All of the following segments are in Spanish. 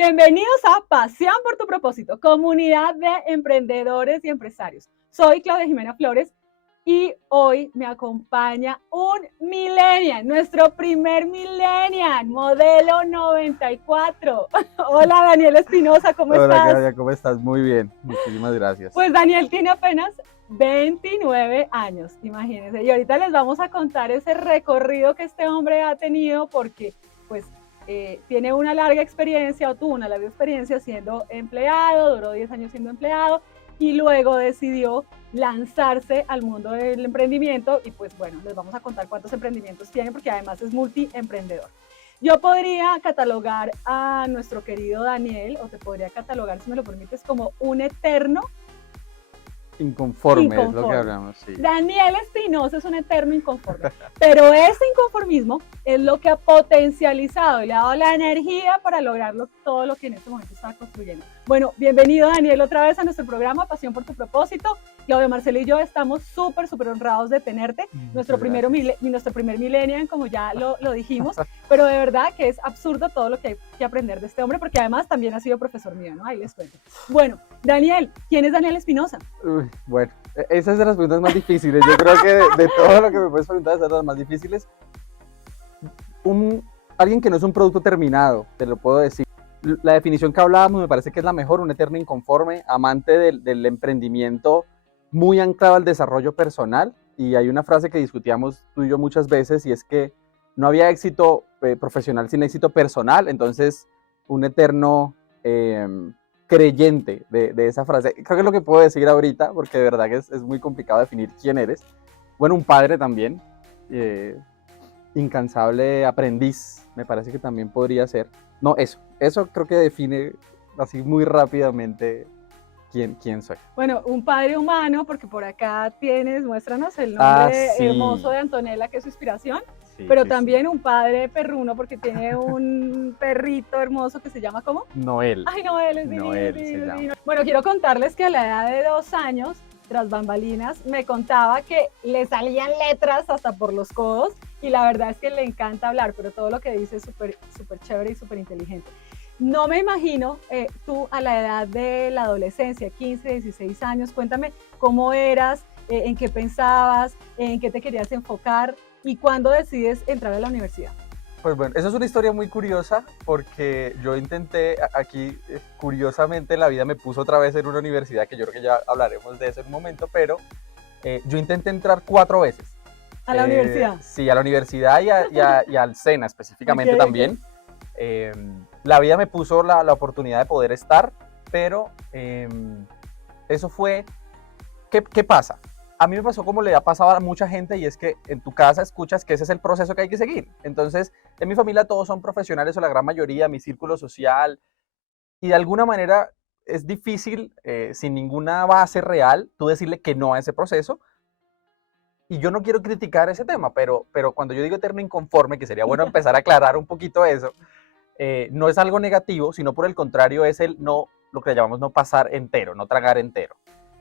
Bienvenidos a Pasión por tu propósito, comunidad de emprendedores y empresarios. Soy Claudia Jimena Flores y hoy me acompaña un millennial, nuestro primer millennial, modelo 94. Hola Daniel Espinosa, ¿cómo Hola, estás? Claudia, ¿cómo estás? Muy bien, muchísimas gracias. Pues Daniel tiene apenas 29 años, imagínense. Y ahorita les vamos a contar ese recorrido que este hombre ha tenido porque pues tiene una larga experiencia o tuvo una larga experiencia siendo empleado, duró 10 años siendo empleado y luego decidió lanzarse al mundo del emprendimiento y pues bueno, les vamos a contar cuántos emprendimientos tiene porque además es multiemprendedor. Yo podría catalogar a nuestro querido Daniel, o te podría catalogar, si me lo permites, como un eterno Inconforme es lo que hablamos, sí. Daniel Espinosa es un eterno inconforme, pero ese inconformismo es lo que ha potencializado y le ha dado la energía para lograrlo todo lo que en este momento está construyendo. Bueno, bienvenido Daniel otra vez a nuestro programa Pasión por tu propósito. Claudia Marcela y yo estamos súper honrados de tenerte, nuestro primer millennial, como ya lo dijimos, pero de verdad que es absurdo todo lo que hay que aprender de este hombre, porque además también ha sido profesor mío, ¿no? Ahí les cuento. Bueno, Daniel, ¿quién es Daniel Espinosa? Bueno, esa es de las preguntas más difíciles. Yo creo que de todo lo que me puedes preguntar, esa es de las más difíciles. Alguien que no es un producto terminado, te lo puedo decir. La definición que hablábamos me parece que es la mejor, un eterno inconforme, amante del emprendimiento, muy anclado al desarrollo personal. Y hay una frase que discutíamos tú y yo muchas veces, y es que no había éxito profesional sin éxito personal. Entonces, un eterno creyente de esa frase. Creo que es lo que puedo decir ahorita, porque de verdad que es muy complicado definir quién eres. Bueno, un padre también, incansable aprendiz, me parece que también podría ser. No, eso creo que define así muy rápidamente quién soy. Bueno, un padre humano, porque por acá muéstranos el nombre hermoso de Antonella, que es su inspiración, sí, pero sí, también sí. Un padre perruno, porque tiene un perrito hermoso que se llama, ¿cómo? Noel. Ay, Noel, es divino. Bueno, quiero contarles que a la edad de 2 años, tras bambalinas, me contaba que le salían letras hasta por los codos, y la verdad es que le encanta hablar, pero todo lo que dice es súper chévere y súper inteligente. No me imagino, tú a la edad de la adolescencia, 15, 16 años, cuéntame cómo eras, en qué pensabas, en qué te querías enfocar y cuándo decides entrar a la universidad. Pues bueno, esa es una historia muy curiosa porque yo intenté, aquí curiosamente la vida me puso otra vez en una universidad, que yo creo que ya hablaremos de eso en un momento, pero yo intenté entrar 4 veces. ¿A la universidad? Sí, a la universidad y al SENA específicamente también. La vida me puso la oportunidad de poder estar, pero eso fue... ¿Qué pasa? A mí me pasó como le ha pasado a mucha gente, y es que en tu casa escuchas que ese es el proceso que hay que seguir. Entonces, en mi familia todos son profesionales, o la gran mayoría, mi círculo social, y de alguna manera es difícil, sin ninguna base real, tú decirle que no a ese proceso. Y yo no quiero criticar ese tema, pero cuando yo digo eterno inconforme, que sería bueno empezar a aclarar un poquito eso, no es algo negativo, sino por el contrario es lo que llamamos no pasar entero, no tragar entero.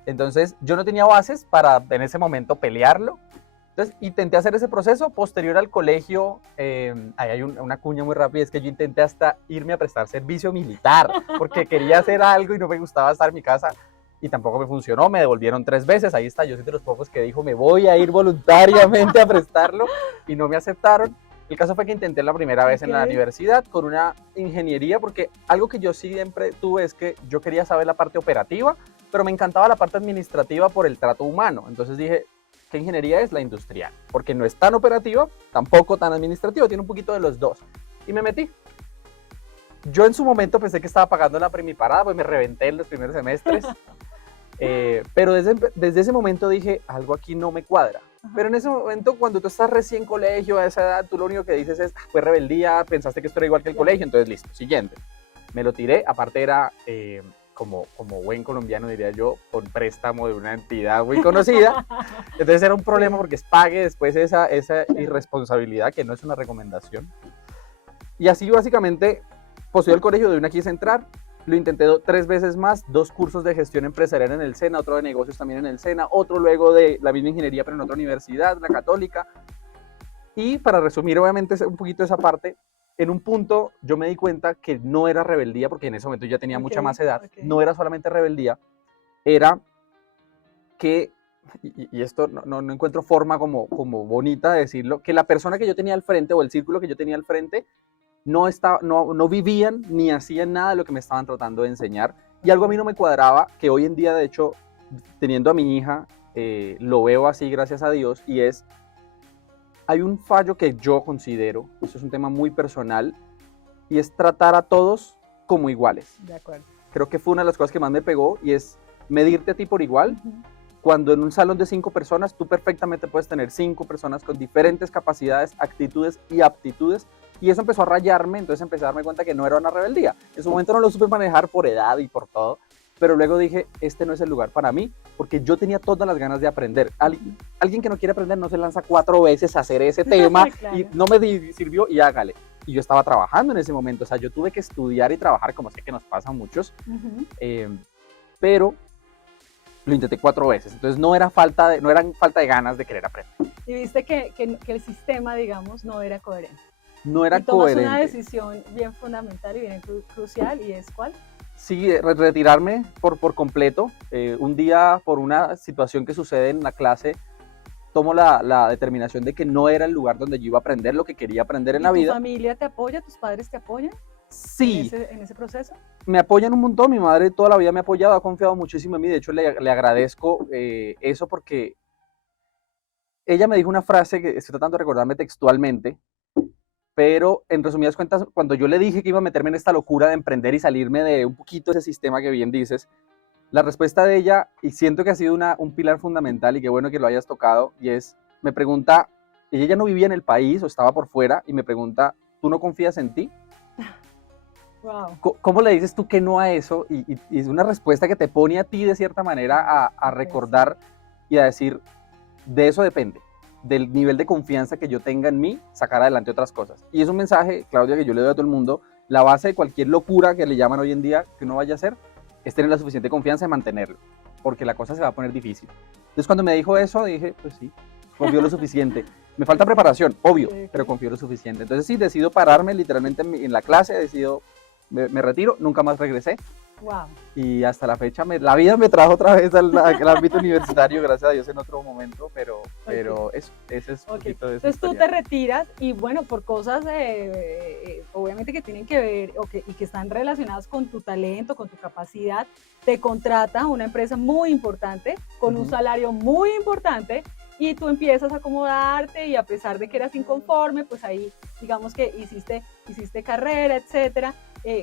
Entonces yo no tenía bases para en ese momento pelearlo. Entonces intenté hacer ese proceso. Posterior al colegio, ahí hay una cuña muy rápida, es que yo intenté hasta irme a prestar servicio militar, porque quería hacer algo y no me gustaba estar en mi casa, y tampoco me funcionó, me devolvieron 3 veces, ahí está, yo soy de los pocos que dijo me voy a ir voluntariamente a prestarlo, y no me aceptaron. El caso fue que intenté la primera vez en la universidad con una ingeniería, porque algo que yo siempre tuve es que yo quería saber la parte operativa, pero me encantaba la parte administrativa por el trato humano. Entonces dije, ¿qué ingeniería es? La industrial, porque no es tan operativa, tampoco tan administrativa, tiene un poquito de los dos. Y me metí. Yo en su momento pensé que estaba pagando la primiparada, pues me reventé en los primeros semestres. Pero desde ese momento dije, algo aquí no me cuadra. Pero en ese momento, cuando tú estás recién colegio, a esa edad, tú lo único que dices es, fue rebeldía, pensaste que esto era igual que el colegio, entonces listo, siguiente. Me lo tiré, aparte era, como buen colombiano diría yo, con préstamo de una entidad muy conocida. Entonces era un problema porque pague después esa irresponsabilidad, que no es una recomendación. Y así básicamente, posterior al colegio, de una quise entrar. Lo intenté 3 veces más, 2 cursos de gestión empresarial en el SENA, otro de negocios también en el SENA, otro luego de la misma ingeniería pero en otra universidad, la Católica. Y para resumir obviamente un poquito esa parte, en un punto yo me di cuenta que no era rebeldía, porque en ese momento ya tenía mucha más edad, no era solamente rebeldía, era que, y esto no encuentro forma como bonita de decirlo, que la persona que yo tenía al frente o el círculo que yo tenía al frente no vivían ni hacían nada de lo que me estaban tratando de enseñar. Y algo a mí no me cuadraba, que hoy en día, de hecho, teniendo a mi hija, lo veo así, gracias a Dios, y es, hay un fallo que yo considero, esto es un tema muy personal, y es tratar a todos como iguales. De acuerdo. Creo que fue una de las cosas que más me pegó, y es medirte a ti por igual. Cuando en un salón de 5 personas, tú perfectamente puedes tener 5 personas con diferentes capacidades, actitudes y aptitudes, y eso empezó a rayarme, entonces empecé a darme cuenta que no era una rebeldía. En su momento no lo supe manejar por edad y por todo, pero luego dije, este no es el lugar para mí, porque yo tenía todas las ganas de aprender. Alguien que no quiere aprender no se lanza 4 veces a hacer ese tema, claro. Y no me sirvió y hágale. Y yo estaba trabajando en ese momento, o sea, yo tuve que estudiar y trabajar, como sé que nos pasa a muchos, pero lo intenté 4 veces, entonces no eran falta de ganas de querer aprender. Y viste que el sistema, digamos, no era coherente. No era coherente. Tomas una decisión bien fundamental y bien crucial, ¿y es cuál? Sí, retirarme por completo. Un día, por una situación que sucede en la clase, tomo la determinación de que no era el lugar donde yo iba a aprender lo que quería aprender en la vida. ¿Tu familia te apoya? ¿Tus padres te apoyan? Sí. ¿En ese proceso? Me apoyan un montón. Mi madre toda la vida me ha apoyado, ha confiado muchísimo en mí. De hecho, le agradezco eso, porque ella me dijo una frase que estoy tratando de recordarme textualmente, pero en resumidas cuentas, cuando yo le dije que iba a meterme en esta locura de emprender y salirme de un poquito ese sistema que bien dices, la respuesta de ella, y siento que ha sido un pilar fundamental, y qué bueno que lo hayas tocado, y es, me pregunta, ella ya no vivía en el país o estaba por fuera, y me pregunta, ¿tú no confías en ti? Wow. ¿Cómo le dices tú que no a eso? Y es una respuesta que te pone a ti de cierta manera a recordar y a decir, de eso depende, del nivel de confianza que yo tenga en mí, sacar adelante otras cosas. Y es un mensaje, Claudia, que yo le doy a todo el mundo. La base de cualquier locura que le llaman hoy en día que uno vaya a hacer es tener la suficiente confianza en mantenerlo, porque la cosa se va a poner difícil. Entonces, cuando me dijo eso, dije, pues sí, confío lo suficiente. Me falta preparación, obvio, pero confío lo suficiente. Entonces sí, decido pararme literalmente en la clase, me retiro, nunca más regresé. Wow. Y hasta la fecha, la vida me trajo otra vez al ámbito universitario, gracias a Dios, en otro momento, pero eso, ese es un poquito de eso. Entonces tú te retiras y bueno, por cosas obviamente que tienen que ver y que están relacionadas con tu talento, con tu capacidad, te contrata una empresa muy importante, con un salario muy importante, y tú empiezas a acomodarte, y a pesar de que eras inconforme, pues ahí digamos que hiciste carrera, etcétera.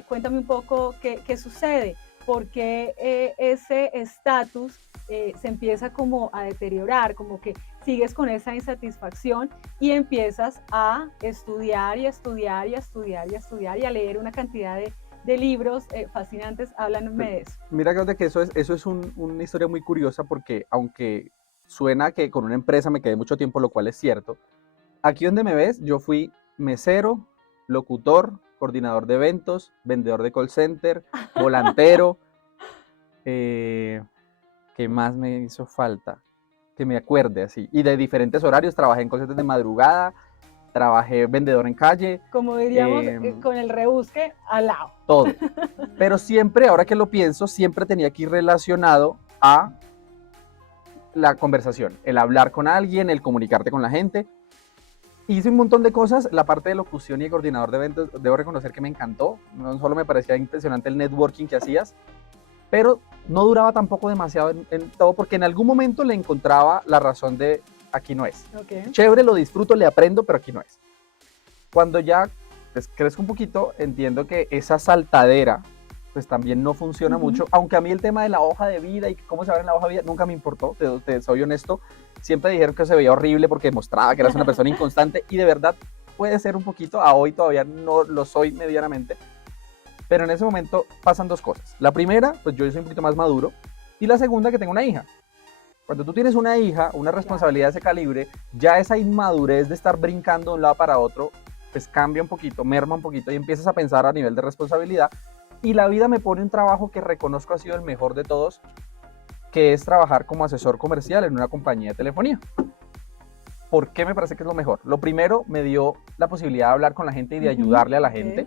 Cuéntame un poco qué sucede, porque ese estatus se empieza como a deteriorar, como que sigues con esa insatisfacción y empiezas a estudiar y a estudiar y a estudiar y a estudiar y a leer una cantidad de libros fascinantes. Háblanme de eso. Mira, creo que eso es una historia muy curiosa, porque aunque suena que con una empresa me quedé mucho tiempo, lo cual es cierto, aquí donde me ves, yo fui mesero, locutor, coordinador de eventos, vendedor de call center, volantero. ¿Qué más me hizo falta? Que me acuerde así. Y de diferentes horarios, trabajé en call centers de madrugada, trabajé vendedor en calle. Como diríamos, con el rebusque al lado. Todo. Pero siempre, ahora que lo pienso, siempre tenía que ir relacionado a la conversación, el hablar con alguien, el comunicarte con la gente. Hice un montón de cosas. La parte de locución y coordinador de eventos, debo reconocer que me encantó. No solo me parecía impresionante el networking que hacías, pero no duraba tampoco demasiado en todo, porque en algún momento le encontraba la razón de aquí no es. Okay. Chévere, lo disfruto, le aprendo, pero aquí no es. Cuando ya pues, crezco un poquito, entiendo que esa saltadera pues también no funciona mucho, aunque a mí el tema de la hoja de vida y cómo se abre en la hoja de vida nunca me importó, te soy honesto. Siempre dijeron que se veía horrible porque demostraba que eras una persona inconstante, y de verdad puede ser un poquito, a hoy todavía no lo soy medianamente, pero en ese momento pasan dos cosas. La primera, pues yo soy un poquito más maduro, y la segunda, que tengo una hija. Cuando tú tienes una hija, una responsabilidad de ese calibre, ya esa inmadurez de estar brincando de un lado para otro, pues cambia un poquito, merma un poquito, y empiezas a pensar a nivel de responsabilidad. Y la vida me pone un trabajo que reconozco ha sido el mejor de todos, que es trabajar como asesor comercial en una compañía de telefonía. ¿por qué me parece que es lo mejor? Lo primero, me dio la posibilidad de hablar con la gente y de ayudarle a la gente.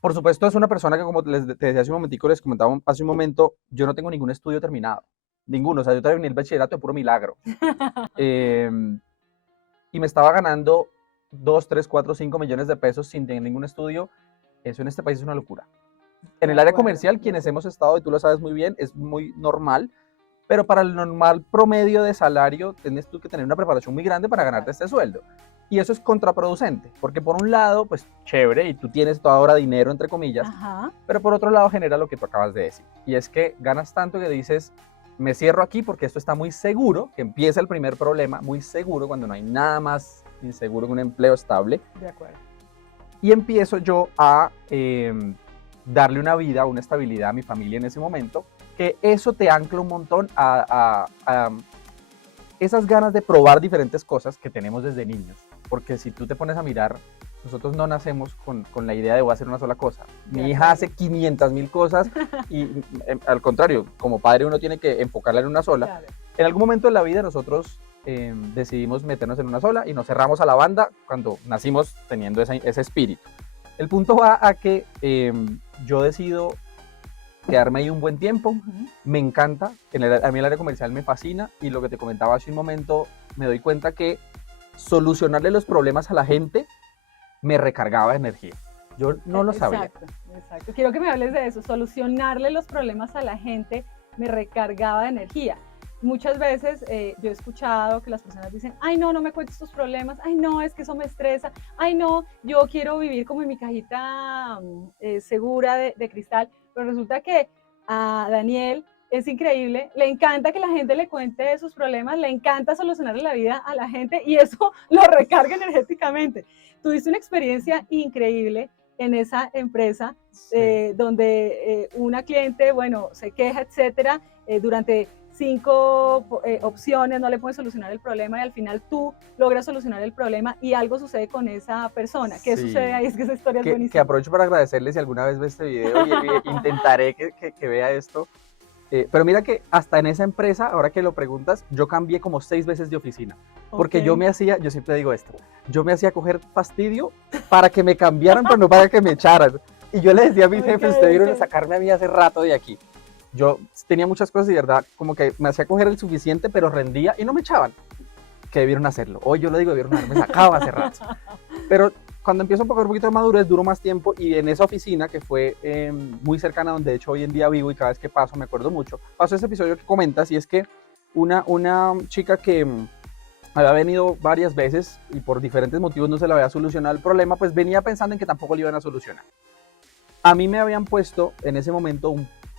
Por supuesto, es una persona que, como te decía hace un momentico, les comentaba hace un momento, yo no tengo ningún estudio terminado. Ninguno. O sea, yo terminé el bachillerato de puro milagro. Y me estaba ganando 2, 3, 4, 5 millones de pesos sin tener ningún estudio. Eso en este país es una locura. En el área comercial, quienes hemos estado, y tú lo sabes muy bien, es muy normal. Pero para el normal promedio de salario, tienes tú que tener una preparación muy grande para ganarte este sueldo. Y eso es contraproducente, porque por un lado, pues chévere, y tú tienes toda hora dinero, entre comillas, pero por otro lado genera lo que tú acabas de decir. Y es que ganas tanto que dices, me cierro aquí porque esto está muy seguro, que empieza el primer problema, muy seguro, cuando no hay nada más inseguro que un empleo estable. De acuerdo. Y empiezo yo a darle una vida, una estabilidad a mi familia en ese momento, que eso te ancla un montón a esas ganas de probar diferentes cosas que tenemos desde niños. Porque si tú te pones a mirar, nosotros no nacemos con la idea de voy a hacer una sola cosa. Mi hija hace 500.000 cosas y al contrario, como padre uno tiene que enfocarla en una sola. Claro. En algún momento de la vida nosotros decidimos meternos en una sola y nos cerramos a la banda cuando nacimos teniendo ese espíritu. El punto va a que yo decido quedarme ahí un buen tiempo, me encanta, a mí el área comercial me fascina y lo que te comentaba hace un momento, me doy cuenta que solucionarle los problemas a la gente me recargaba de energía. Yo no lo sabía. Exacto. Quiero que me hables de eso, solucionarle los problemas a la gente me recargaba de energía. Muchas veces yo he escuchado que las personas dicen, ay no, no me cuentes tus problemas, ay no, es que eso me estresa, ay no, yo quiero vivir como en mi cajita segura de cristal, pero resulta que a Daniel es increíble, le encanta que la gente le cuente sus problemas, le encanta solucionarle la vida a la gente y eso lo recarga energéticamente. Tuviste una experiencia increíble en esa empresa donde una cliente, bueno, se queja, etcétera, durante 5 opciones, no le puedes solucionar el problema y al final tú logras solucionar el problema y algo sucede con esa persona. ¿Qué sucede ahí? Es que esa historia es buenísima. Que aprovecho para agradecerle si alguna vez ve este video y intentaré que vea esto. Pero mira que hasta en esa empresa, ahora que lo preguntas, yo cambié como 6 veces de oficina. Porque yo siempre digo esto, yo me hacía coger fastidio para que me cambiaran, pero no para que me echaran. Y yo le decía a mis jefes, ustedes vieron a sacarme a mí hace rato de aquí. Yo tenía muchas cosas y de verdad, como que me hacía coger el suficiente, pero rendía y no me echaban. Que debieron hacerlo. Hoy yo lo digo, debieron haberme sacado hace rato. Pero cuando empiezo a coger un poquito de madurez, duro más tiempo y en esa oficina que fue muy cercana donde de hecho hoy en día vivo y cada vez que paso me acuerdo mucho, pasó ese episodio que comentas y es que una chica que había venido varias veces y por diferentes motivos no se le había solucionado el problema, pues venía pensando en que tampoco le iban a solucionar. A mí me habían puesto en ese momento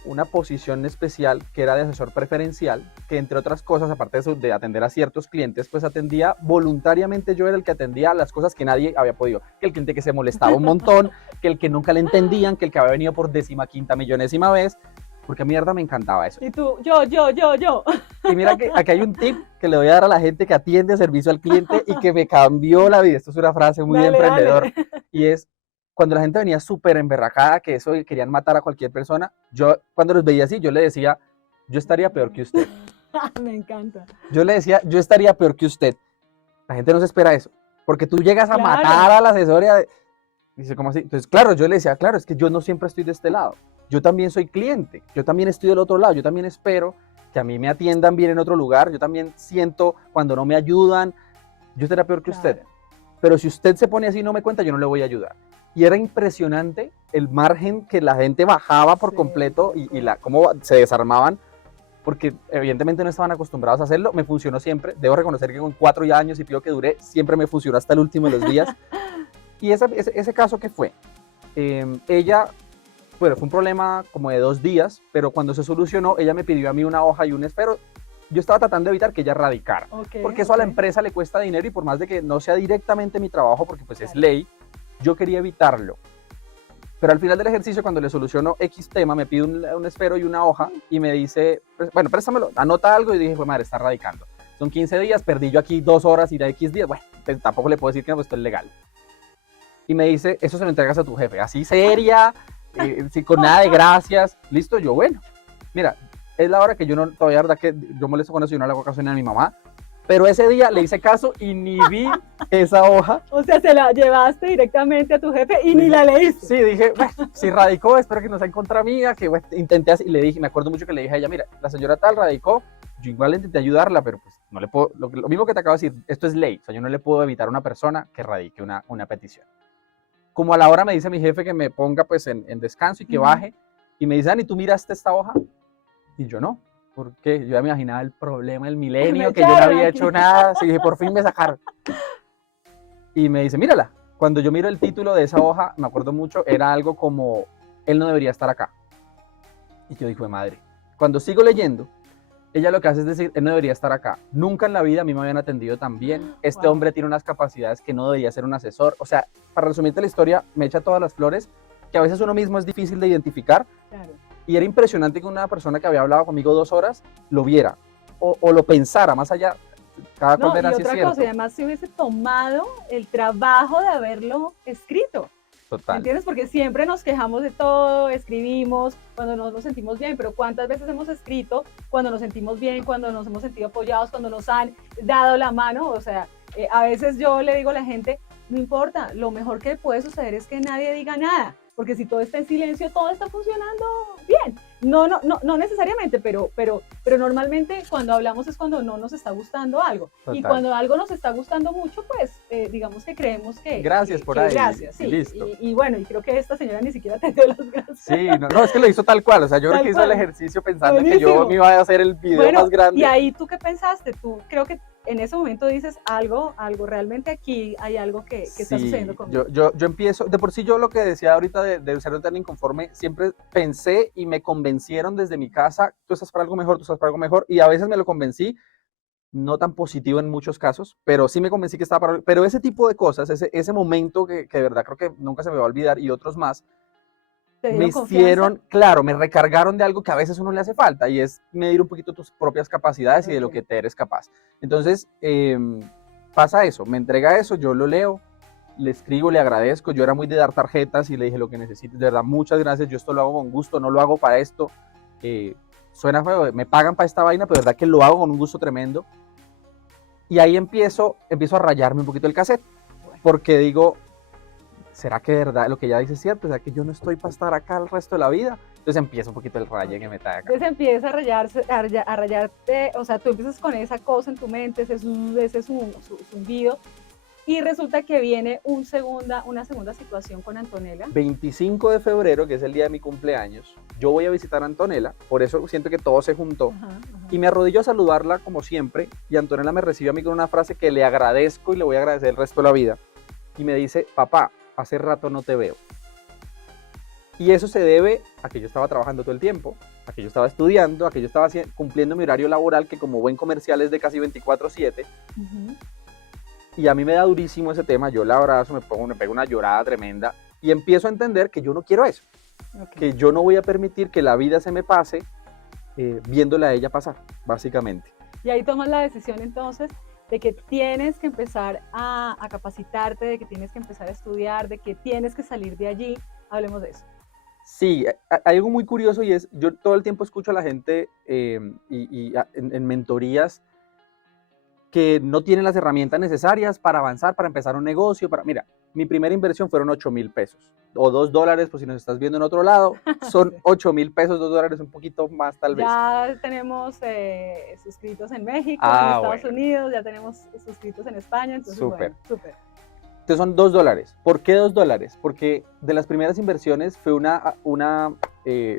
una posición especial que era de asesor preferencial, que entre otras cosas, aparte de eso, de atender a ciertos clientes, pues atendía voluntariamente, yo era el que atendía las cosas que nadie había podido, que el cliente que se molestaba un montón, que el que nunca le entendían, que el que había venido por 15ª millonésima vez, porque a mí mierda me encantaba eso. Y tú, yo. Y mira que aquí hay un tip que le voy a dar a la gente que atiende servicio al cliente y que me cambió la vida, esto es una frase muy de emprendedor, y es, cuando la gente venía súper emberracada, que eso querían matar a cualquier persona, yo cuando los veía así, yo le decía, yo estaría peor que usted. Me encanta. Yo le decía, yo estaría peor que usted. La gente no se espera eso, porque tú llegas a matar a la asesora. Dice, ¿cómo así? Entonces, claro, yo le decía, claro, es que yo no siempre estoy de este lado. Yo también soy cliente, yo también estoy del otro lado, yo también espero que a mí me atiendan bien en otro lugar, yo también siento cuando no me ayudan, yo estaría peor que usted. Pero si usted se pone así y no me cuenta, yo no le voy a ayudar. Y era impresionante el margen que la gente bajaba por completo y cómo se desarmaban, porque evidentemente no estaban acostumbrados a hacerlo. Me funcionó siempre. Debo reconocer que con 4 años y pico que duré, siempre me funcionó hasta el último de los días. Y ese caso que fue, ella, bueno, fue un problema como de 2 días, pero cuando se solucionó, ella me pidió a mí una hoja y un esfero. Yo estaba tratando de evitar que ella radicara, porque eso a la empresa le cuesta dinero y por más de que no sea directamente mi trabajo, porque pues es ley, yo quería evitarlo. Pero al final del ejercicio, cuando le soluciono X tema, me pide un esfero y una hoja y me dice, bueno, préstamelo, anota algo y dije, pues madre, está radicando. Son 15 días, perdí yo aquí 2 horas y de X días, bueno, tampoco le puedo decir que no, pues esto es legal. Y me dice, eso se lo entregas a tu jefe, así seria, con nada de gracias, listo, yo, bueno, mira, es la hora que yo no, todavía verdad que yo molesto con eso, yo no le hago caso ni a mi mamá, Pero ese día le hice caso y ni vi esa hoja. O sea, se la llevaste directamente a tu jefe y ni la leíste. Sí, dije, bueno, si radicó, espero que no sea en contra mía, que bueno, intenté así, y le dije, me acuerdo mucho que le dije a ella, mira, la señora tal radicó, yo igual intenté ayudarla, pero pues no le puedo, lo mismo que te acabo de decir, esto es ley, o sea, yo no le puedo evitar a una persona que radique una petición. Como a la hora me dice mi jefe que me ponga pues en descanso y que baje, y me dice, Dani, ¿tú miraste esta hoja? Y yo no. Porque yo ya me imaginaba el problema del milenio, que yo no había hecho nada, así que por fin me sacaron. Y me dice, mírala. Cuando yo miro el título de esa hoja, me acuerdo mucho, era algo como, él no debería estar acá. Y yo dije, madre, cuando sigo leyendo, ella lo que hace es decir, él no debería estar acá. Nunca en la vida a mí me habían atendido tan bien. Este hombre tiene unas capacidades que no debería ser un asesor. O sea, para resumirte la historia, me echa todas las flores, que a veces uno mismo es difícil de identificar. Claro. Y era impresionante que una persona que había hablado conmigo 2 horas lo viera o lo pensara más allá. Cada cual verá si es cierto. Cosa, y además se hubiese tomado el trabajo de haberlo escrito. Total. ¿Entiendes? Porque siempre nos quejamos de todo, escribimos cuando no nos sentimos bien, pero ¿cuántas veces hemos escrito cuando nos sentimos bien, cuando nos hemos sentido apoyados, cuando nos han dado la mano? O sea, a veces yo le digo a la gente, no importa, lo mejor que puede suceder es que nadie diga nada. Porque si todo está en silencio, todo está funcionando bien. No necesariamente, pero normalmente cuando hablamos es cuando no nos está gustando algo. Total. Y cuando algo nos está gustando mucho, pues digamos que creemos que... Gracias por ahí. Gracias, sí. Listo. Y bueno, y creo que esta señora ni siquiera te dio las gracias. Sí, no, es que lo hizo tal cual. O sea, yo creo que hizo el ejercicio pensando que yo me iba a hacer el video más grande. Y ahí, ¿tú qué pensaste? Tú creo que en ese momento dices algo realmente aquí hay algo que está sucediendo conmigo. Yo empiezo, de por sí yo lo que decía ahorita de ser tan inconforme, siempre pensé y me convencieron desde mi casa, tú estás para algo mejor, tú estás para algo mejor, y a veces me lo convencí, no tan positivo en muchos casos, pero sí me convencí que estaba para algo, pero ese tipo de cosas, ese momento que de verdad creo que nunca se me va a olvidar y otros más, me hicieron, claro, me recargaron de algo que a veces uno le hace falta y es medir un poquito tus propias capacidades y de lo que te eres capaz. Entonces, pasa eso, me entrega eso, yo lo leo, le escribo, le agradezco, yo era muy de dar tarjetas y le dije lo que necesites, de verdad, muchas gracias, yo esto lo hago con gusto, no lo hago para esto, suena feo, me pagan para esta vaina, pero de verdad que lo hago con un gusto tremendo. Y ahí empiezo a rayarme un poquito el cassette, porque digo, ¿será que de verdad lo que ella dice es cierto? ¿Será que yo no estoy para estar acá el resto de la vida? Entonces empieza un poquito el raye que me trae acá. Entonces empieza a rayarte, o sea, tú empiezas con esa cosa en tu mente, ese zumbido, y resulta que viene una segunda situación con Antonella. 25 de febrero, que es el día de mi cumpleaños, yo voy a visitar a Antonella, por eso siento que todo se juntó, y me arrodillo a saludarla como siempre, y Antonella me recibe a mí con una frase que le agradezco y le voy a agradecer el resto de la vida, y me dice, papá, hace rato no te veo. Y eso se debe a que yo estaba trabajando todo el tiempo, a que yo estaba estudiando, a que yo estaba cumpliendo mi horario laboral, que como buen comercial es de casi 24/7. Y a mí me da durísimo ese tema, yo la abrazo, me pego una llorada tremenda y empiezo a entender que yo no quiero eso, que yo no voy a permitir que la vida se me pase viéndola a ella pasar, básicamente. Y ahí tomas la decisión entonces de que tienes que empezar a capacitarte, de que tienes que empezar a estudiar, de que tienes que salir de allí. Hablemos de eso. Sí, hay algo muy curioso y es, yo todo el tiempo escucho a la gente en mentorías que no tienen las herramientas necesarias para avanzar, para empezar un negocio. Mira, mi primera inversión fueron 8,000 pesos o $2, pues si nos estás viendo en otro lado, son 8,000 pesos, $2, un poquito más tal vez. Ya tenemos suscritos en México, en Estados Unidos, ya tenemos suscritos en España, entonces súper. Bueno, súper. Entonces son $2. ¿Por qué $2? Porque de las primeras inversiones fue una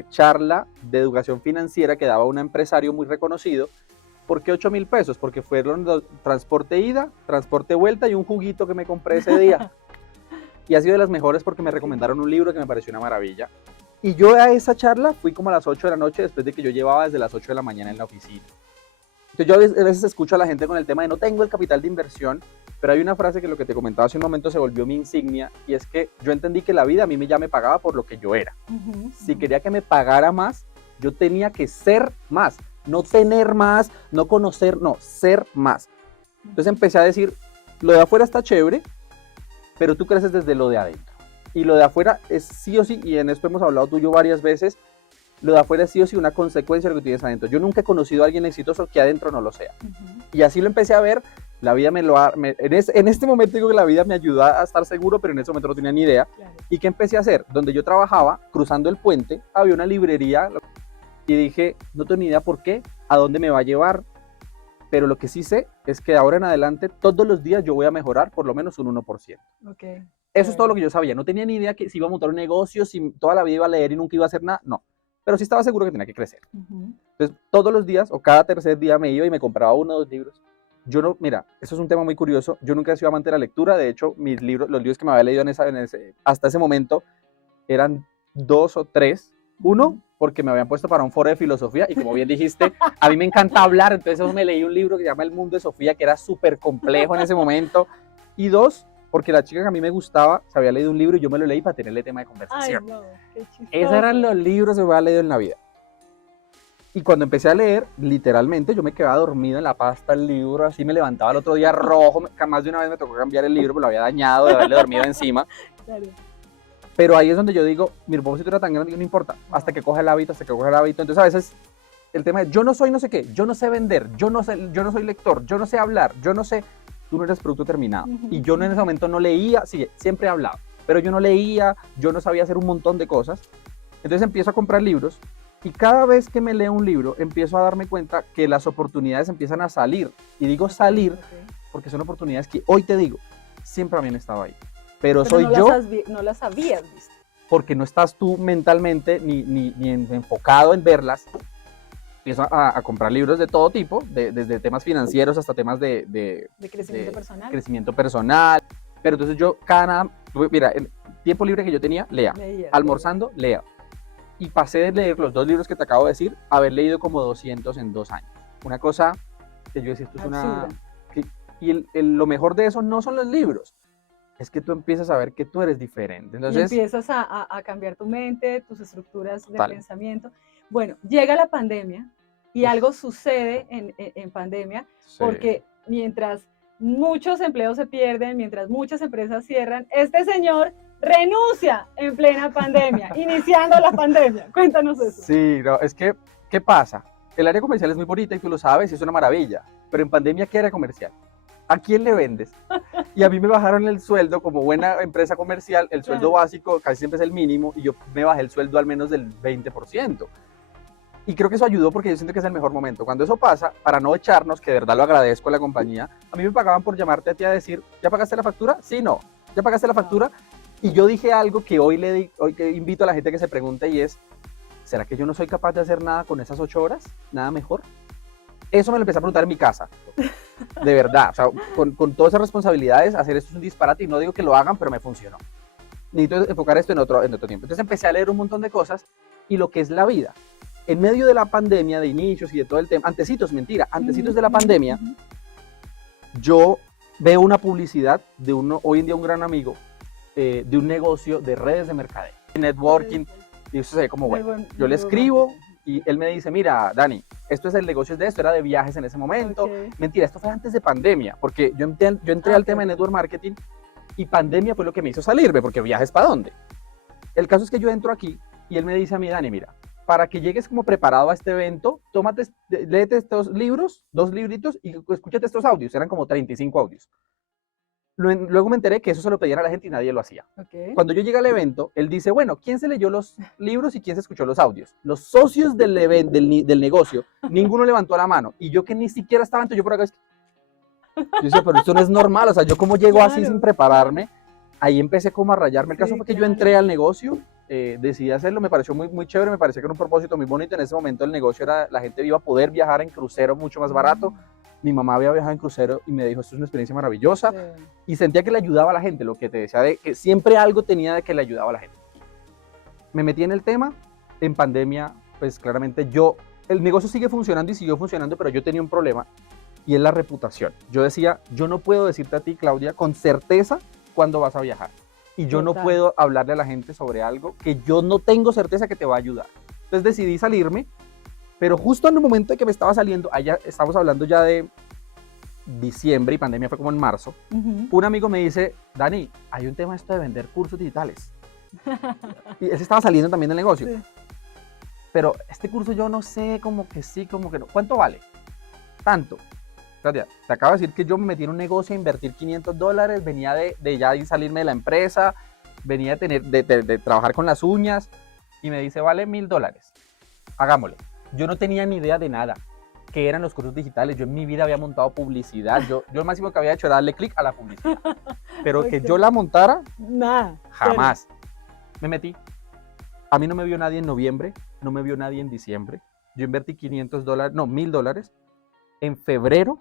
charla de educación financiera que daba un empresario muy reconocido. ¿Por qué 8,000 pesos? Porque fueron transporte ida, transporte vuelta y un juguito que me compré ese día. Y ha sido de las mejores porque me recomendaron un libro que me pareció una maravilla. Y yo a esa charla fui como a las 8 de la noche después de que yo llevaba desde las 8 de la mañana en la oficina. Entonces yo a veces escucho a la gente con el tema de no tengo el capital de inversión, pero hay una frase que lo que te comentaba hace un momento se volvió mi insignia y es que yo entendí que la vida a mí ya me pagaba por lo que yo era. Si quería que me pagara más, yo tenía que ser más. No tener más, no conocer, no, ser más. Entonces empecé a decir, lo de afuera está chévere, pero tú creces desde lo de adentro. Y lo de afuera es sí o sí, y en esto hemos hablado tú y yo varias veces, lo de afuera es sí o sí una consecuencia de lo que tienes adentro. Yo nunca he conocido a alguien exitoso que adentro no lo sea. Y así lo empecé a ver. La vida en este momento digo que la vida me ayudó a estar seguro, pero en ese momento no tenía ni idea. Claro. ¿Y qué empecé a hacer? Donde yo trabajaba, cruzando el puente, había una librería y dije, no tengo ni idea por qué, a dónde me va a llevar, pero lo que sí sé es que de ahora en adelante, todos los días yo voy a mejorar por lo menos un 1%. Okay. Eso es todo lo que yo sabía. No tenía ni idea que si iba a montar un negocio, si toda la vida iba a leer y nunca iba a hacer nada, no. Pero sí estaba seguro que tenía que crecer. Entonces, todos los días o cada tercer día me iba y me compraba 1 o 2 libros. Yo no, mira, eso es un tema muy curioso. Yo nunca he sido amante de la lectura. De hecho, mis libros, los libros que me había leído hasta ese momento eran 2 o 3. Uno, porque me habían puesto para un foro de filosofía y como bien dijiste, a mí me encanta hablar. Entonces me leí un libro que se llama El Mundo de Sofía, que era súper complejo en ese momento. Y 2, porque la chica que a mí me gustaba se había leído un libro y yo me lo leí para tenerle tema de conversación. Ay, no, qué chistoso. Esos eran los libros que me había leído en la vida. Y cuando empecé a leer, literalmente yo me quedaba dormido en la pasta del libro, así me levantaba el otro día rojo, más de una vez me tocó cambiar el libro, porque lo había dañado de haberle dormido encima. Claro. Pero ahí es donde yo digo, mi propósito era tan grande que no importa, hasta que coja el hábito, Entonces a veces el tema es, yo no soy no sé qué, yo no sé vender, yo no soy lector, yo no sé hablar, yo no sé, tú no eres producto terminado. Y yo en ese momento no leía, sí, siempre he hablado, pero yo no leía, yo no sabía hacer un montón de cosas. Entonces empiezo a comprar libros y cada vez que me leo un libro empiezo a darme cuenta que las oportunidades empiezan a salir. Y digo salir porque son oportunidades que hoy te digo, siempre habían estado ahí. Pero soy no yo. No las habías visto. Porque no estás tú mentalmente ni enfocado en verlas. Empiezo a comprar libros de todo tipo, desde temas financieros hasta temas de crecimiento personal. Pero entonces yo mira, el tiempo libre que yo tenía, leía. Almorzando, lea. Y pasé de leer los 2 libros que te acabo de decir a haber leído como 200 en 2 años. Una cosa que yo decía, esto es una... Y lo mejor de eso no son los libros, es que tú empiezas a ver que tú eres diferente. Entonces, y empiezas a cambiar tu mente, tus estructuras de pensamiento. Bueno, llega la pandemia y algo sucede en pandemia, porque mientras muchos empleos se pierden, mientras muchas empresas cierran, este señor renuncia en plena pandemia, iniciando la pandemia. Cuéntanos eso. Sí, no, es que, ¿qué pasa? El área comercial es muy bonita y tú lo sabes, es una maravilla, pero en pandemia, ¿qué área comercial? ¿A quién le vendes? Y a mí me bajaron el sueldo, como buena empresa comercial, el sueldo básico casi siempre es el mínimo, y yo me bajé el sueldo al menos del 20%. Y creo que eso ayudó porque yo siento que es el mejor momento. Cuando eso pasa, para no echarnos, que de verdad lo agradezco a la compañía, a mí me pagaban por llamarte a ti a decir, ¿ya pagaste la factura? Sí, no. ¿Ya pagaste la factura? Y yo dije algo que hoy que invito a la gente que se pregunte y es, ¿será que yo no soy capaz de hacer nada con esas 8 horas? ¿Nada mejor? Eso me lo empecé a preguntar en mi casa. De verdad, o sea, con todas esas responsabilidades, hacer esto es un disparate y no digo que lo hagan, pero me funcionó. Necesito enfocar esto en otro tiempo. Entonces empecé a leer un montón de cosas y lo que es la vida. En medio de la pandemia, de inicios y de todo el tema, antecitos de la pandemia, yo veo una publicidad de hoy en día un gran amigo, de un negocio de redes de mercadeo, networking, y eso se ve como bueno. Yo le escribo y él me dice, mira, Dani, esto es el negocio de esto, era de viajes en ese momento. Mentira, esto fue antes de pandemia, porque yo entré al tema de network marketing y pandemia fue lo que me hizo salirme, porque viajes ¿para dónde? El caso es que yo entro aquí y él me dice a mí, Dani, mira, para que llegues como preparado a este evento, léete estos libros, 2 libritos y escúchate estos audios, eran como 35 audios. Luego me enteré que eso se lo pedían a la gente y nadie lo hacía. Cuando yo llegué al evento, él dice, bueno, ¿quién se leyó los libros y quién se escuchó los audios? Los socios del negocio, ninguno levantó la mano. Y yo que ni siquiera estaba, entonces yo por acá, yo decía, pero esto no es normal, o sea, yo como llego así sin prepararme, ahí empecé como a rayarme. El caso fue que yo entré al negocio, decidí hacerlo, me pareció muy, muy chévere, me pareció que era un propósito muy bonito. En ese momento el negocio era, la gente iba a poder viajar en crucero mucho más barato. Mi mamá había viajado en crucero y me dijo, esto es una experiencia maravillosa. Y sentía que le ayudaba a la gente, lo que te decía, de que siempre algo tenía de que le ayudaba a la gente. Me metí en el tema, en pandemia, pues claramente el negocio sigue funcionando y siguió funcionando, pero yo tenía un problema y es la reputación. Yo decía, yo no puedo decirte a ti, Claudia, con certeza cuándo vas a viajar. Y yo no puedo hablarle a la gente sobre algo que yo no tengo certeza que te va a ayudar. Entonces decidí salirme. Pero justo en el momento en que me estaba saliendo, allá estamos hablando ya de diciembre y pandemia fue como en marzo, un amigo me dice, Dani, hay un tema esto de vender cursos digitales. Y él se estaba saliendo también del negocio. Pero este curso yo no sé, como que sí, como que no. ¿Cuánto vale? Tanto. Claudia, te acabo de decir que yo me metí en un negocio a invertir $500, venía de ya salirme de la empresa, venía de trabajar con las uñas y me dice, vale $1,000, hagámosle. Yo no tenía ni idea de nada, qué eran los cursos digitales, yo en mi vida había montado publicidad, yo lo máximo que había hecho era darle clic a la publicidad, pero que yo la montara, nada, jamás. Me metí, a mí no me vio nadie en noviembre, no me vio nadie en diciembre, yo invertí $500, no, $1,000, en febrero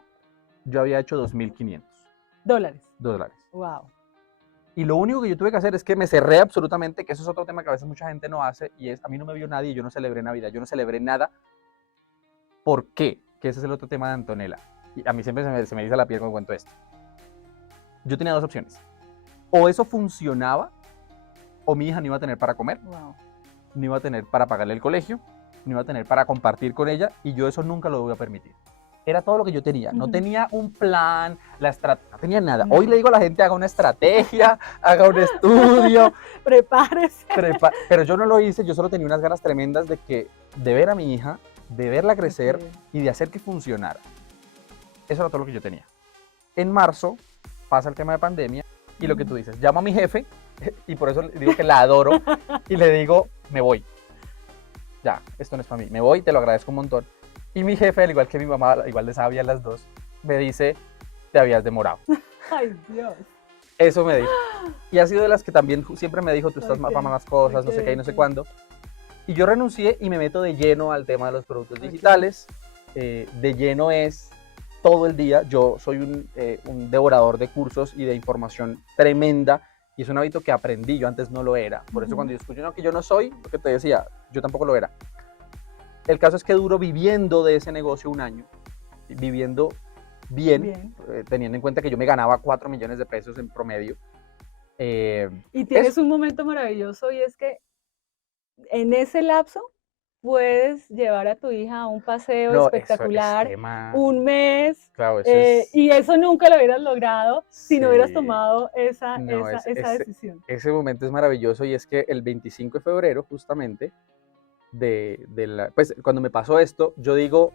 yo había hecho $2,500. dólares. Wow. Y lo único que yo tuve que hacer es que me cerré absolutamente, que eso es otro tema que a veces mucha gente no hace, y es, a mí no me vio nadie, yo no celebré Navidad, yo no celebré nada. ¿Por qué? Que ese es el otro tema de Antonella. Y a mí siempre se me dice la piel cuando cuento esto. Yo tenía dos opciones. O eso funcionaba, o mi hija no iba a tener para comer, Wow. no iba a tener para pagarle el colegio, no iba a tener para compartir con ella, y yo eso nunca lo voy a permitir. Era todo lo que yo tenía. No tenía un plan, no tenía nada. Hoy le digo a la gente, haga una estrategia, haga un estudio. Prepárese. Pero yo no lo hice, yo solo tenía unas ganas tremendas de ver a mi hija, de verla crecer y de hacer que funcionara. Eso era todo lo que yo tenía. En marzo pasa el tema de pandemia y lo que tú dices, llamo a mi jefe y por eso digo que la adoro y le digo, me voy. Ya, esto no es para mí. Me voy, te lo agradezco un montón. Y mi jefe, al igual que mi mamá, igual de sabia las dos, me dice, te habías demorado. Ay, Dios. Eso me dijo. Y ha sido de las que también siempre me dijo, tú estás para más cosas, no sé qué y no sé cuándo. Y yo renuncié y me meto de lleno al tema de los productos digitales. De lleno es todo el día. Yo soy un devorador de cursos y de información tremenda. Y es un hábito que aprendí, yo antes no lo era. Por eso cuando yo escucho, no, que yo no soy, lo que te decía, yo tampoco lo era. El caso es que duro viviendo de ese negocio un año, viviendo bien. Teniendo en cuenta que yo me ganaba 4 millones de pesos en promedio. Y tienes un momento maravilloso y es que en ese lapso puedes llevar a tu hija a un paseo espectacular, un mes, claro, y eso nunca lo hubieras logrado si no hubieras tomado esa decisión. Ese momento es maravilloso y es que el 25 de febrero justamente, pues cuando me pasó esto, yo digo,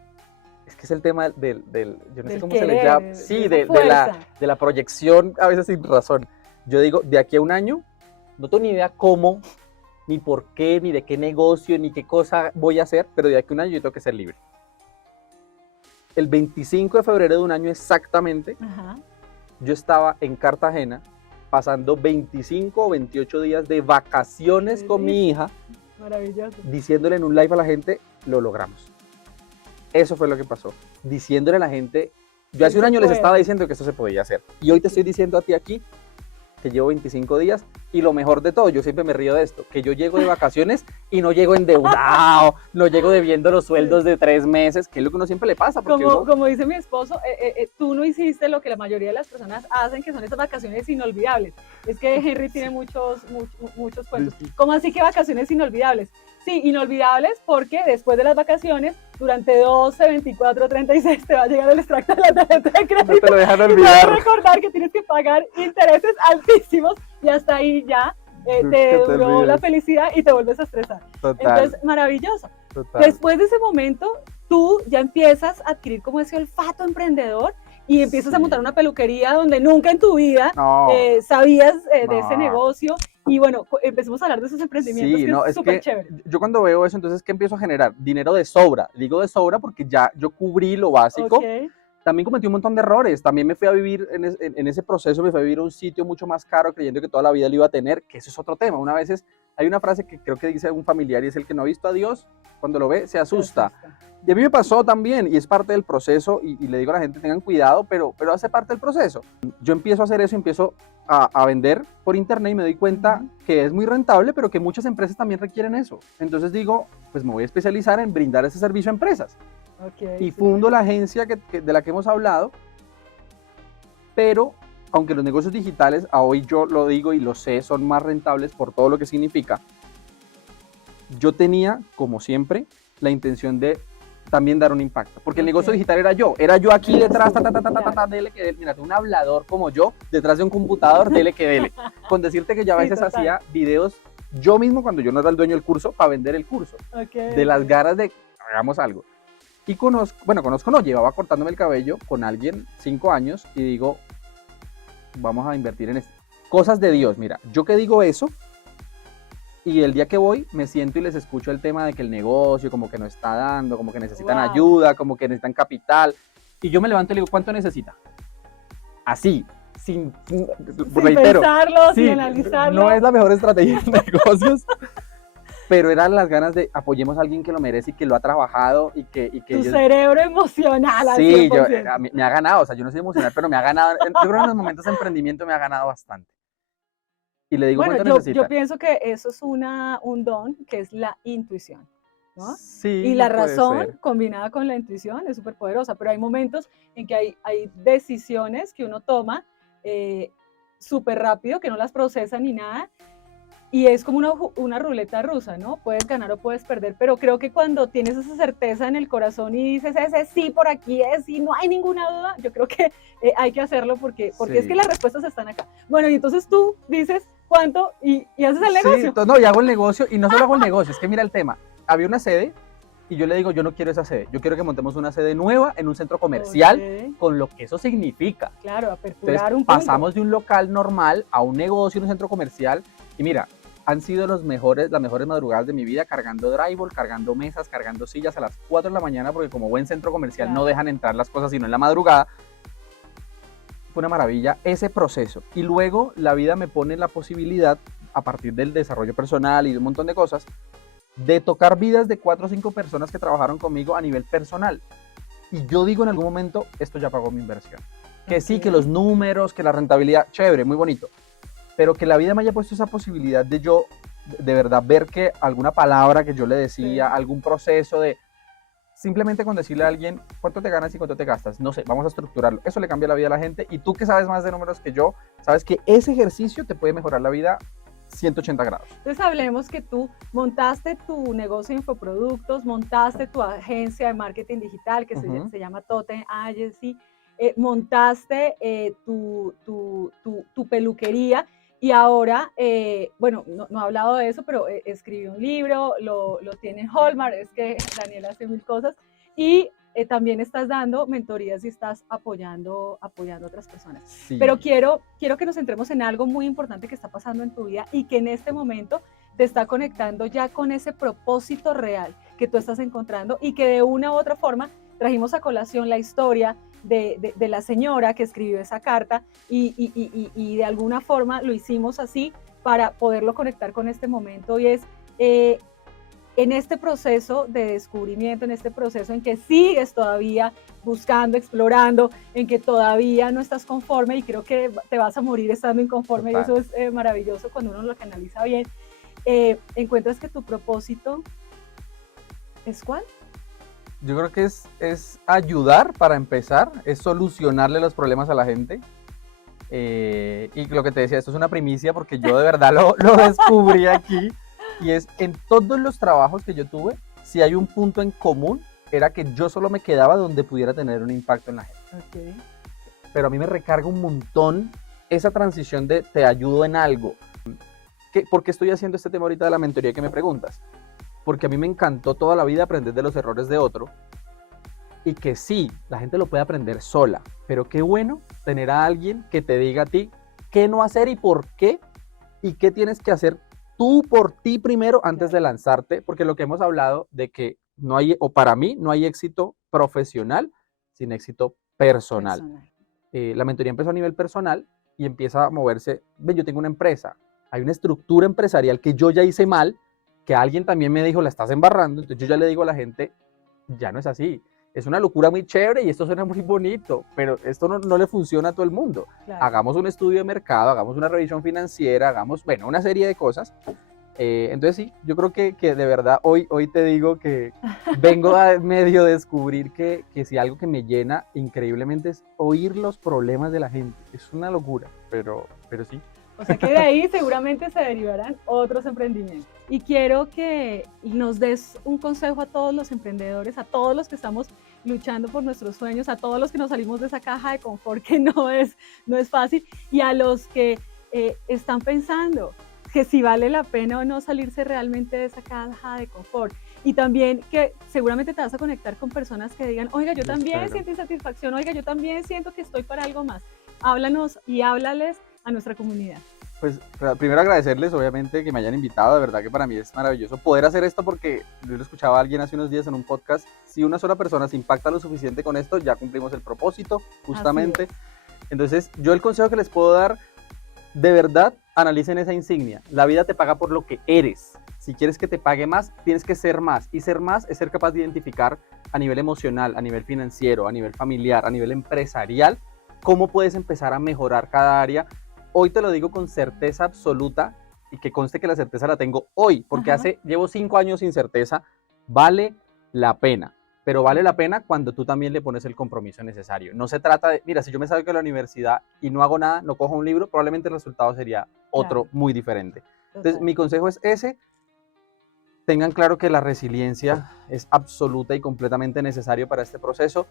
es que es el tema yo no sé cómo se le llama, sí, de la proyección, a veces sin razón. Yo digo, de aquí a un año, no tengo ni idea cómo, ni por qué, ni de qué negocio, ni qué cosa voy a hacer, pero de aquí a un año yo tengo que ser libre. El 25 de febrero de un año exactamente, yo estaba en Cartagena, pasando 25 o 28 días de vacaciones con mi hija, maravilloso, diciéndole en un live a la gente, lo logramos. Eso fue lo que pasó. Diciéndole a la gente, yo hace un año les estaba diciendo que esto se podía hacer. Y hoy te estoy diciendo a ti aquí que llevo 25 días y lo mejor de todo, yo siempre me río de esto, que yo llego de vacaciones y no llego endeudado, no llego debiendo los sueldos de 3 meses, que es lo que uno siempre le pasa. Porque como dice mi esposo, tú no hiciste lo que la mayoría de las personas hacen, que son esas vacaciones inolvidables. Es que Henry tiene muchos cuentos. ¿Cómo así que vacaciones inolvidables? Sí, inolvidables porque después de las vacaciones, durante 12, 24, 36, te va a llegar el extracto de la tarjeta de crédito. No te lo dejan olvidar. Y te va a recordar que tienes que pagar intereses altísimos y hasta ahí ya te duró la felicidad y te vuelves a estresar. Total. Entonces, maravilloso. Total. Después de ese momento, tú ya empiezas a adquirir como ese olfato emprendedor y empiezas a montar una peluquería donde nunca en tu vida sabías de ese negocio. Y bueno, empecemos a hablar de esos emprendimientos, que es súper chévere. Yo cuando veo eso, entonces, ¿qué empiezo a generar? Dinero de sobra. Digo de sobra porque ya yo cubrí lo básico. También cometí un montón de errores. También me fui a vivir, en ese proceso, me fui a vivir a un sitio mucho más caro, creyendo que toda la vida lo iba a tener, que eso es otro tema. Una vez hay una frase que creo que dice un familiar y es: el que no ha visto a Dios, cuando lo ve, se asusta. Y a mí me pasó también, y es parte del proceso, y le digo a la gente, tengan cuidado, pero hace parte del proceso. Yo empiezo a hacer eso, empiezo a vender por internet y me doy cuenta que es muy rentable, pero que muchas empresas también requieren eso. Entonces digo, pues me voy a especializar en brindar ese servicio a empresas. Y fundo la agencia de la que hemos hablado, pero aunque los negocios digitales, a hoy yo lo digo y lo sé, son más rentables por todo lo que significa, yo tenía, como siempre, la intención de también dar un impacto, porque el negocio digital era yo aquí detrás, dele que dele, mira, un hablador como yo, detrás de un computador, dele que dele, con decirte que yo a veces hacía videos yo mismo cuando yo no era el dueño del curso, para vender el curso, de las ganas de hagamos algo. Y conozco no, llevaba cortándome el cabello con alguien 5 años y digo, vamos a invertir en esto. Cosas de Dios, mira, yo que digo eso y el día que voy me siento y les escucho el tema de que el negocio como que no está dando, como que necesitan Wow. ayuda, como que necesitan capital. Y yo me levanto y le digo, ¿cuánto necesita? Así, sin reitero, pensarlo, sí, sin analizarlo. no es la mejor estrategia de negocios, pero eran las ganas de apoyemos a alguien que lo merece y que lo ha trabajado y que Tu cerebro emocional al sí, 100%. me ha ganado, o sea, yo no soy emocional, pero me ha ganado, yo creo que en los momentos de emprendimiento me ha ganado bastante. Y le digo, Bueno, ¿cuánto yo necesita? pienso que eso es un don, que es la intuición, ¿no? Y Sí, la puede razón ser. combinada con la intuición es súper poderosa, pero hay momentos en que hay decisiones que uno toma súper rápido, que no las procesa ni nada, y es como una ruleta rusa, ¿no? Puedes ganar o puedes perder, pero creo que cuando tienes esa certeza en el corazón y dices, ese sí, por aquí es, y no hay ninguna duda, yo creo que hay que hacerlo porque Sí. es que las respuestas están acá. Bueno, y entonces tú dices cuánto y haces el negocio. Sí, no, y hago el negocio, y no solo hago el negocio, es que mira el tema, había una sede, y yo le digo, yo no quiero esa sede, yo quiero que montemos una sede nueva en un centro comercial, Ok. con lo que eso significa. Claro, aperturar Entonces, un punto. pasamos de un local normal a un negocio en un centro comercial, y mira, han sido las mejores madrugadas de mi vida, cargando drywall, cargando mesas, cargando sillas a las 4 de la mañana, porque como buen centro comercial no Claro. dejan entrar las cosas sino en la madrugada. Fue una maravilla ese proceso. Y luego la vida me pone la posibilidad, a partir del desarrollo personal y de un montón de cosas, de tocar vidas de 4 o 5 personas que trabajaron conmigo a nivel personal. Y yo digo en algún momento, esto ya pagó mi inversión. Que sí, que los números, que la rentabilidad, chévere, muy bonito. Pero que la vida me haya puesto esa posibilidad de yo, de verdad, ver que alguna palabra que yo le decía, Sí. algún proceso de, simplemente con decirle a alguien cuánto te ganas y cuánto te gastas, no sé, vamos a estructurarlo. Eso le cambia la vida a la gente, y tú que sabes más de números que yo, sabes que ese ejercicio te puede mejorar la vida 180 grados. Entonces hablemos que tú montaste tu negocio de infoproductos, montaste tu agencia de marketing digital que se llama Totem Agency, montaste tu peluquería y ahora, bueno, no he hablado de eso, pero escribí un libro, lo tiene en Hallmark, es que Daniela hace mil cosas, y también estás dando mentorías y estás apoyando a otras personas. Sí. Pero quiero que nos centremos en algo muy importante que está pasando en tu vida y que en este momento te está conectando ya con ese propósito real que tú estás encontrando, y que de una u otra forma trajimos a colación la historia de la señora que escribió esa carta y de alguna forma lo hicimos así para poderlo conectar con este momento, y es en este proceso de descubrimiento, en este proceso en que sigues todavía buscando, explorando, en que todavía no estás conforme y creo que te vas a morir estando inconforme. Total. Y eso es maravilloso cuando uno lo canaliza bien. Encuentras que tu propósito es ¿cuál? Yo creo que es ayudar para empezar, es solucionarle los problemas a la gente. Y lo que te decía, esto es una primicia porque yo de verdad lo descubrí aquí. Y es en todos los trabajos que yo tuve, si hay un punto en común, era que yo solo me quedaba donde pudiera tener un impacto en la gente. Okay. Pero a mí me recarga un montón esa transición de te ayudo en algo. ¿Por qué estoy haciendo este tema ahorita de la mentoría que me preguntas? Porque a mí me encantó toda la vida aprender de los errores de otro, y que sí, la gente lo puede aprender sola, pero qué bueno tener a alguien que te diga a ti qué no hacer y por qué, y qué tienes que hacer tú por ti primero antes de lanzarte, porque lo que hemos hablado de que no hay, o para mí, no hay éxito profesional sin éxito personal. La mentoría empezó a nivel personal y empieza a moverse. Ven, yo tengo una empresa, hay una estructura empresarial que yo ya hice mal, que alguien también me dijo, la estás embarrando, entonces yo ya le digo a la gente, ya no es así. Es una locura muy chévere y esto suena muy bonito, pero esto no le funciona a todo el mundo. Claro. Hagamos un estudio de mercado, hagamos una revisión financiera, hagamos, bueno, una serie de cosas. Entonces sí, yo creo que de verdad hoy te digo que vengo a medio descubrir que si algo que me llena increíblemente es oír los problemas de la gente. Es una locura, pero sí. O sea que de ahí seguramente se derivarán otros emprendimientos. Y quiero que nos des un consejo a todos los emprendedores, a todos los que estamos luchando por nuestros sueños, a todos los que nos salimos de esa caja de confort que no es fácil, y a los que están pensando que si vale la pena o no salirse realmente de esa caja de confort. Y también que seguramente te vas a conectar con personas que digan, oiga, yo también Espero. siento insatisfacción, oiga, yo también siento que estoy para algo más. Háblanos y háblales a nuestra comunidad. Pues primero agradecerles, obviamente, que me hayan invitado. De verdad que para mí es maravilloso poder hacer esto, porque yo lo escuchaba a alguien hace unos días en un podcast. Si una sola persona se impacta lo suficiente con esto, ya cumplimos el propósito, justamente. Entonces, yo el consejo que les puedo dar, de verdad, analicen esa insignia. La vida te paga por lo que eres. Si quieres que te pague más, tienes que ser más. Y ser más es ser capaz de identificar a nivel emocional, a nivel financiero, a nivel familiar, a nivel empresarial, cómo puedes empezar a mejorar cada área. Hoy te lo digo con certeza absoluta, y que conste que la certeza la tengo hoy, porque llevo 5 años sin certeza. Vale la pena, pero vale la pena cuando tú también le pones el compromiso necesario. No se trata de, mira, si yo me salgo de la universidad y no hago nada, no cojo un libro, probablemente el resultado sería otro, muy diferente. Entonces, mi consejo es ese. Tengan claro que la resiliencia es absoluta y completamente necesario para este proceso.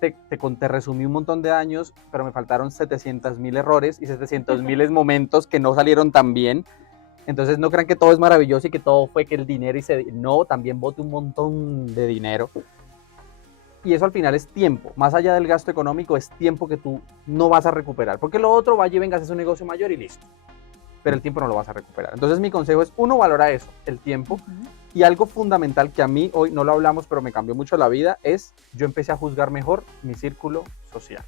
Te resumí un montón de años, pero me faltaron 700.000 errores y 700.000 momentos que no salieron tan bien. Entonces no crean que todo es maravilloso y que todo fue que el dinero No, también boté un montón de dinero. Y eso al final es tiempo. Más allá del gasto económico, es tiempo que tú no vas a recuperar. Porque lo otro, vaya y venga, haces un negocio mayor y listo. Pero el tiempo no lo vas a recuperar. Entonces mi consejo es, uno, valora eso, el tiempo. Y algo fundamental que a mí, hoy no lo hablamos, pero me cambió mucho la vida, es yo empecé a juzgar mejor mi círculo social.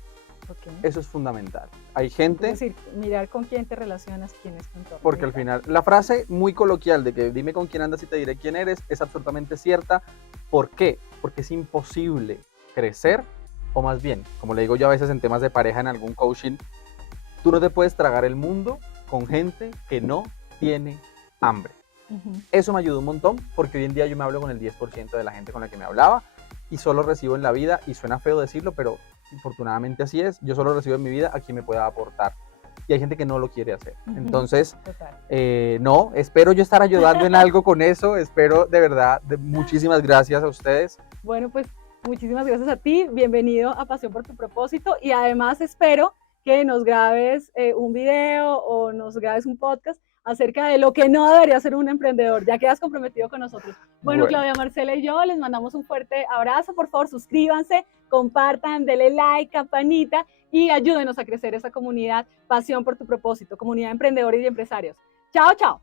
Eso es fundamental. Hay gente... Es decir, mirar con quién te relacionas, quién es tu entorno. Porque al final, la frase muy coloquial de que dime con quién andas y te diré quién eres, es absolutamente cierta. ¿Por qué? Porque es imposible crecer, o más bien, como le digo yo a veces en temas de pareja en algún coaching, tú no te puedes tragar el mundo con gente que no tiene hambre. Eso me ayudó un montón, porque hoy en día yo me hablo con el 10% de la gente con la que me hablaba, y solo recibo en la vida, y suena feo decirlo, pero afortunadamente así es, yo solo recibo en mi vida a quien me pueda aportar. Y hay gente que no lo quiere hacer. Entonces, no, espero yo estar ayudando en algo con eso. Espero, de verdad, muchísimas gracias a ustedes. Bueno, pues muchísimas gracias a ti. Bienvenido a Pasión por tu Propósito. Y además espero que nos grabes un video o nos grabes un podcast acerca de lo que no debería ser un emprendedor. Ya quedas comprometido con nosotros. Bueno, Claudia, Marcela y yo les mandamos un fuerte abrazo. Por favor, suscríbanse, compartan, denle like, campanita y ayúdenos a crecer esa comunidad Pasión por tu Propósito, comunidad de emprendedores y empresarios. Chao, chao.